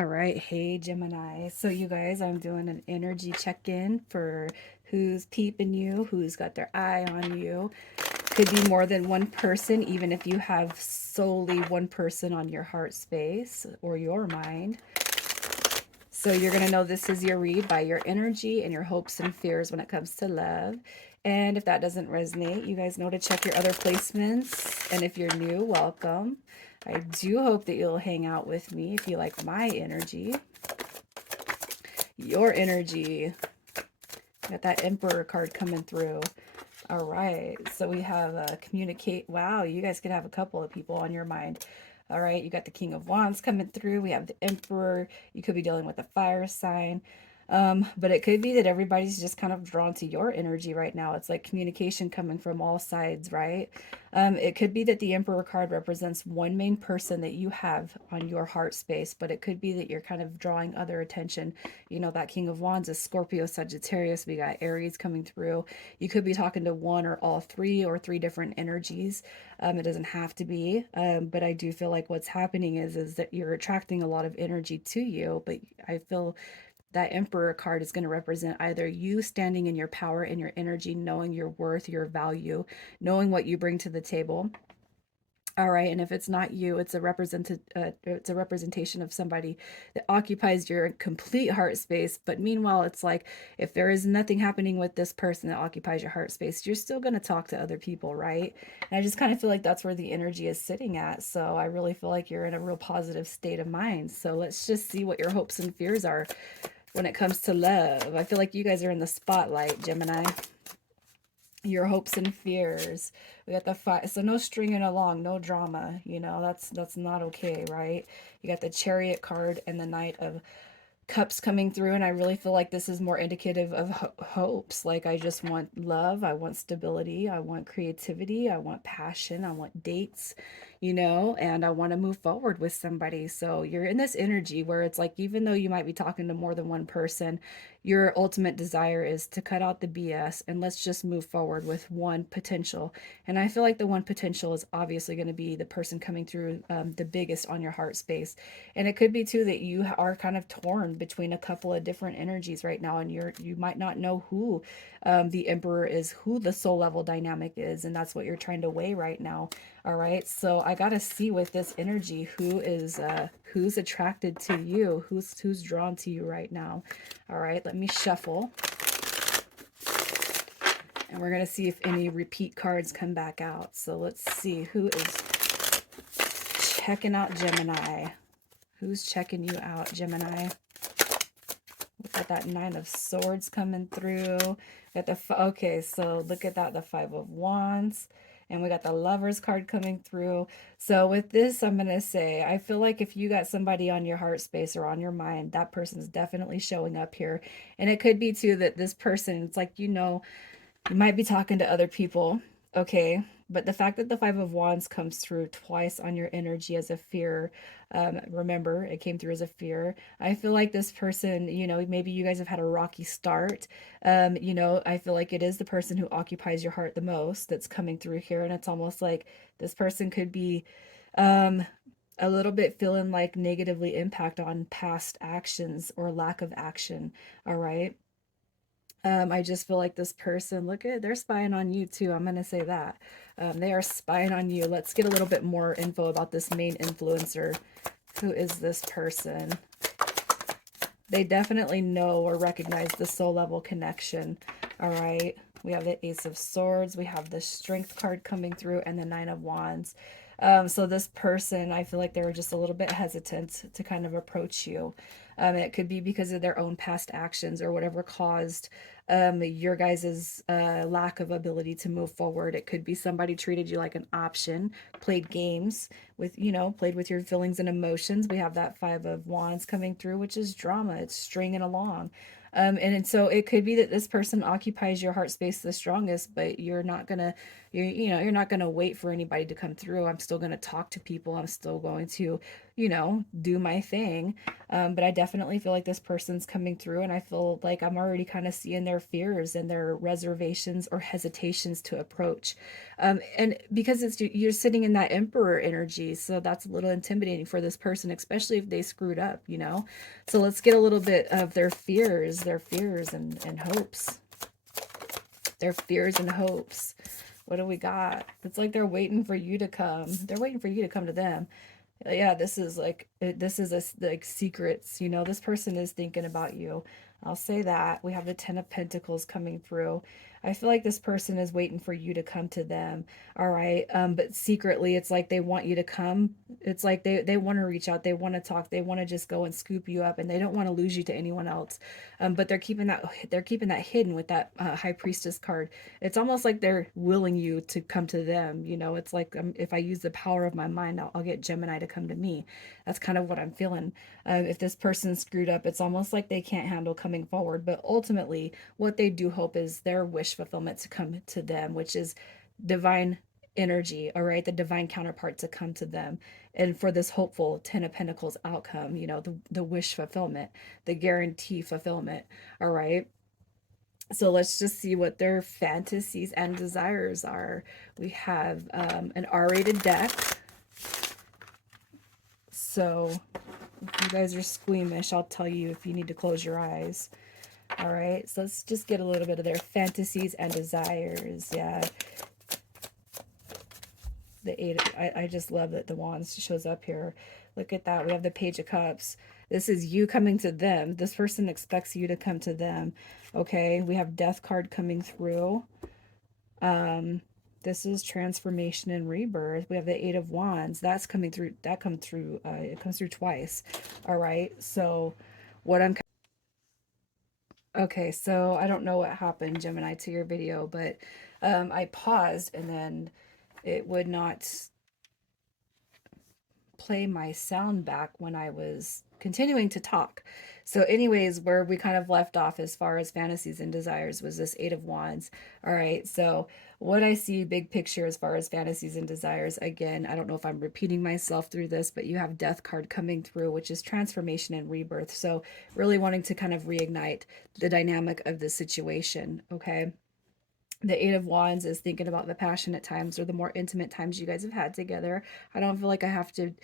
All right, hey Gemini. So you guys, I'm doing an energy check-in for who's peeping you, who's got their eye on you. Could be more than one person, even if you have solely one person on your heart space or your mind. So you're going to know this is your read by your energy and your hopes and fears when it comes to love. And if that doesn't resonate, you guys know to check your other placements. And if you're new, welcome. I do hope that you'll hang out with me if you like my energy. Your energy. Got that Emperor card coming through. All right, so we have communicate. Wow, you guys could have a couple of people on your mind. All right, you got the King of Wands coming through. We have the Emperor. You could be dealing with a fire sign. But it could be that everybody's just kind of drawn to your energy right now. It's like communication coming from all sides, right? It could be that the Emperor card represents one main person that you have on your heart space, but it could be that you're kind of drawing other attention. You know, that King of Wands is Scorpio, Sagittarius. We got Aries coming through. You could be talking to one or all three or three different energies. It doesn't have to be, but I do feel like what's happening is that you're attracting a lot of energy to you, but I feel that Emperor card is going to represent either you standing in your power and your energy, knowing your worth, your value, knowing what you bring to the table. All right, and if it's not you, it's a representation of somebody that occupies your complete heart space. But meanwhile, it's like if there is nothing happening with this person that occupies your heart space, you're still going to talk to other people, right? And I just kind of feel like that's where the energy is sitting at. So I really feel like you're in a real positive state of mind. So let's just see what your hopes and fears are when it comes to love. I feel like you guys are in the spotlight, Gemini. Your hopes and fears. We got the five, so no stringing along, no drama. You know, that's not okay, right? You got the Chariot card and the Knight of Cups coming through, and I really feel like this is more indicative of hopes. Like, I just want love, I want stability, I want creativity, I want passion, I want dates, you know, and I want to move forward with somebody. So you're in this energy where it's like, even though you might be talking to more than one person, your ultimate desire is to cut out the BS and let's just move forward with one potential. And I feel like the one potential is obviously going to be the person coming through the biggest on your heart space. And it could be too that you are kind of torn between a couple of different energies right now, and you might not know who the Emperor is, who the soul level dynamic is, and that's what you're trying to weigh right now. All right, so I gotta see with this energy who's attracted to you, who's drawn to you right now. All right, let me shuffle, and we're gonna see if any repeat cards come back out. So let's see who is checking out Gemini. Who's checking you out, Gemini? We've got that Nine of Swords coming through. Got the okay, so look at that, the Five of Wands. And we got the Lovers card coming through. So with this, I'm going to say, I feel like if you got somebody on your heart space or on your mind, that person's definitely showing up here. And it could be too that this person, it's like, you know, you might be talking to other people, okay? But the fact that the Five of Wands comes through twice on your energy as a fear, remember, it came through as a fear. I feel like this person, you know, maybe you guys have had a rocky start. You know, I feel like it is the person who occupies your heart the most that's coming through here. And it's almost like this person could be um, a little bit feeling like negatively impact on past actions or lack of action, all right? I just feel like this person, look at, they're spying on you too. I'm going to say that. They are spying on you. Let's get a little bit more info about this main influencer. Who is this person? They definitely know or recognize the soul level connection. All right. We have the Ace of Swords. We have the Strength card coming through and the Nine of Wands. So this person, I feel like they were just a little bit hesitant to kind of approach you. It could be because of their own past actions or whatever caused your guys's lack of ability to move forward. It could be somebody treated you like an option, played games with, you know, played with your feelings and emotions. We have that Five of Wands coming through, which is drama. It's stringing along. And so it could be that this person occupies your heart space the strongest, but you're not gonna, you're not gonna wait for anybody to come through. I'm still gonna talk to people. I'm still going to, do my thing. But I definitely feel like this person's coming through, and I feel like I'm already kind of seeing their fears and their reservations or hesitations to approach. And because you're sitting in that emperor energy, so that's a little intimidating for this person, especially if they screwed up. So let's get a little bit of their fears and hopes. Their fears and hopes. What do we got? It's like they're waiting for you to come. They're waiting for you to come to them. Yeah, this is like like secrets. This person is thinking about you. I'll say that. We have the 10 of Pentacles coming through. I feel like this person is waiting for you to come to them. All right. But secretly it's like they want you to come. It's like they want to reach out, they want to talk, they want to just go and scoop you up, and they don't want to lose you to anyone else. But they're keeping that hidden with that High Priestess card. It's almost like they're willing you to come to them. It's like, if I use the power of my mind, I'll get Gemini to come to me. That's kind of what I'm feeling. If this person screwed up, it's almost like they can't handle coming forward. But ultimately, what they do hope is their wish fulfillment to come to them, which is divine energy, all right, the divine counterpart to come to them, and for this hopeful 10 of Pentacles outcome, the wish fulfillment, the guarantee fulfillment. All right, so let's just see what their fantasies and desires are. We have an R-rated deck. So if you guys are squeamish, I'll tell you if you need to close your eyes. All right, so let's just get a little bit of their fantasies and desires. Yeah. The eight, I just love that the wands shows up here. Look at that. We have the Page of Cups. This is you coming to them. This person expects you to come to them. Okay, we have Death card coming through. This is transformation and rebirth. We have the Eight of Wands. That's coming through. That comes through. It comes through twice. All right. So, what I'm okay. So I don't know what happened, Gemini, to your video, but I paused and then it would not play my sound back when I was continuing to talk. So, anyways, where we kind of left off as far as fantasies and desires was this Eight of Wands. All right. So, what I see big picture as far as fantasies and desires, again, I don't know if I'm repeating myself through this, but you have Death card coming through, which is transformation and rebirth. So, really wanting to kind of reignite the dynamic of the situation. Okay. The Eight of Wands is thinking about the passionate times or the more intimate times you guys have had together. I don't feel like I have to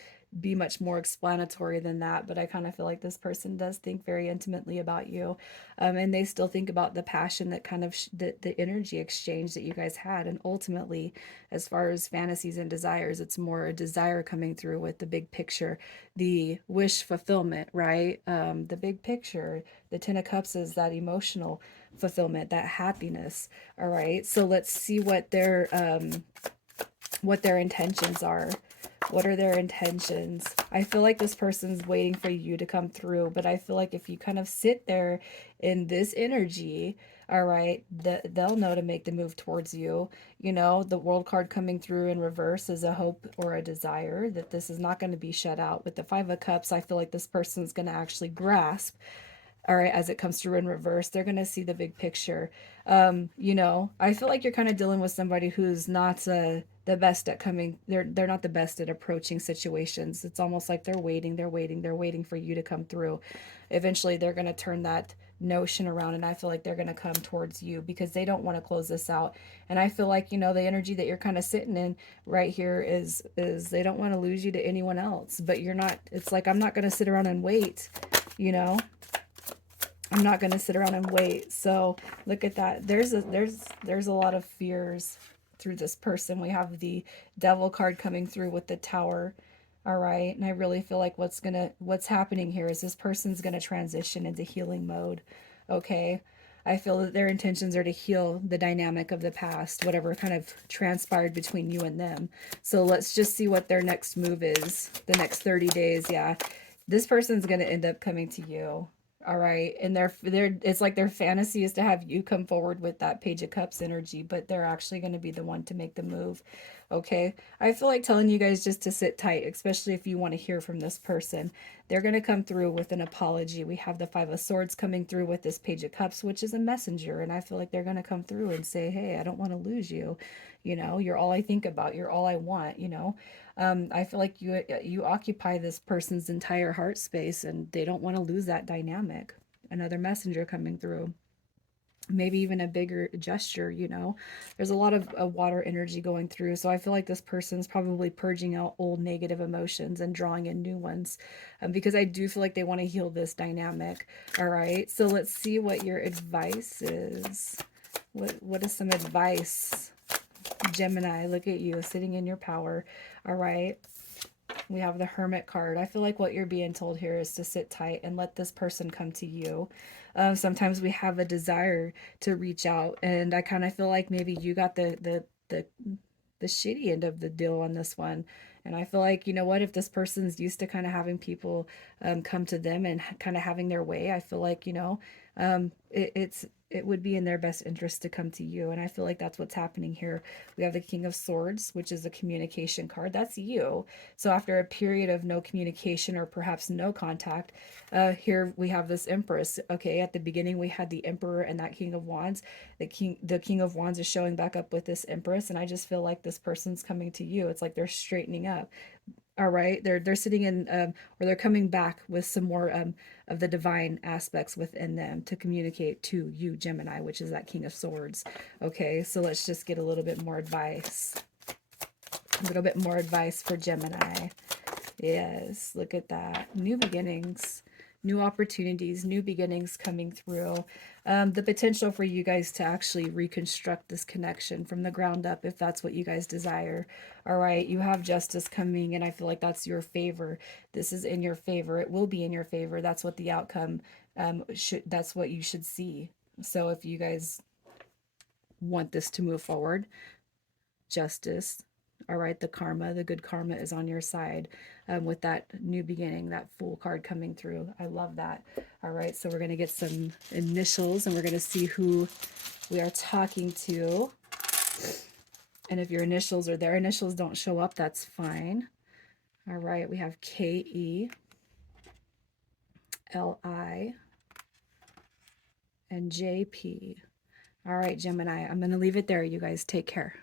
be much more explanatory than that, but I kind of feel like this person does think very intimately about you. And they still think about the passion that kind of the energy exchange that you guys had. And ultimately, as far as fantasies and desires, it's more a desire coming through with the big picture, the wish fulfillment, right? The big picture, the Ten of Cups is that emotional fulfillment, that happiness. All right, so let's see what their intentions are. What are their intentions? I feel like this person's waiting for you to come through, but I feel like if you kind of sit there in this energy, all right, they'll know to make the move towards you. The World card coming through in reverse is a hope or a desire that this is not going to be shut out. With the Five of Cups, I feel like this person's going to actually grasp, all right, as it comes through in reverse. They're going to see the big picture. I feel like you're kind of dealing with somebody who's not the best at coming. They're not the best at approaching situations. It's almost like they're waiting for you to come through. Eventually they're going to turn that notion around, and I feel like they're going to come towards you because they don't want to close this out. And I feel like, the energy that you're kind of sitting in right here is they don't want to lose you to anyone else, but you're not. It's like, I'm not going to sit around and wait, you know I'm not going to sit around and wait. So look at that. There's a lot of fears through this person. We have the Devil card coming through with the Tower. All right. And I really feel like what's happening here is this person's going to transition into healing mode. Okay. I feel that their intentions are to heal the dynamic of the past, whatever kind of transpired between you and them. So let's just see what their next move is. The next 30 days. Yeah. This person's going to end up coming to you. All right. And it's like their fantasy is to have you come forward with that Page of Cups energy, but they're actually going to be the one to make the move. Okay. I feel like telling you guys just to sit tight, especially if you want to hear from this person. They're going to come through with an apology. We have the Five of Swords coming through with this Page of Cups, which is a messenger. And I feel like they're going to come through and say, hey, I don't want to lose you. You know, you're all I think about. You're all I want, you know. I feel like you occupy this person's entire heart space and they don't want to lose that dynamic. Another messenger coming through, maybe even a bigger gesture, you know. There's a lot of water energy going through, so I feel like this person's probably purging out old negative emotions and drawing in new ones, because I do feel like they want to heal this dynamic. All right, so let's see what your advice is. What is some advice, Gemini? Look at you sitting in your power. All right, we have the Hermit card. I feel like what you're being told here is to sit tight and let this person come to you. Sometimes we have a desire to reach out, and I kind of feel like maybe you got the shitty end of the deal on this one. And I feel like, you know what, if this person's used to kind of having people come to them and kind of having their way, I feel like, you know, it would be in their best interest to come to you. And I feel like that's what's happening here. We have the King of Swords, which is a communication card. That's you. So after a period of no communication or perhaps no contact, here we have this Empress. Okay, at the beginning we had the Emperor and that King of Wands. The King of Wands is showing back up with this Empress, and I just feel like this person's coming to you. It's like they're straightening up. All right, they're sitting in, or they're coming back with some more of the divine aspects within them to communicate to you, Gemini, which is that King of Swords. Okay, so let's just get a little bit more advice. A little bit more advice for Gemini. Yes, look at that. New beginnings, new opportunities, new beginnings coming through. The potential for you guys to actually reconstruct this connection from the ground up, if that's what you guys desire. All right, you have justice coming, and I feel like that's your favor. This is in your favor. It will be in your favor. That's what the outcome that's what you should see. So if you guys want this to move forward, justice. All right, the good karma is on your side, with that new beginning, that Fool card coming through. I love that. All right, so we're going to get some initials and we're going to see who we are talking to. And if your initials or their initials don't show up, that's fine. All right, we have KELI and JP. All right, Gemini, I'm going to leave it there. You guys take care.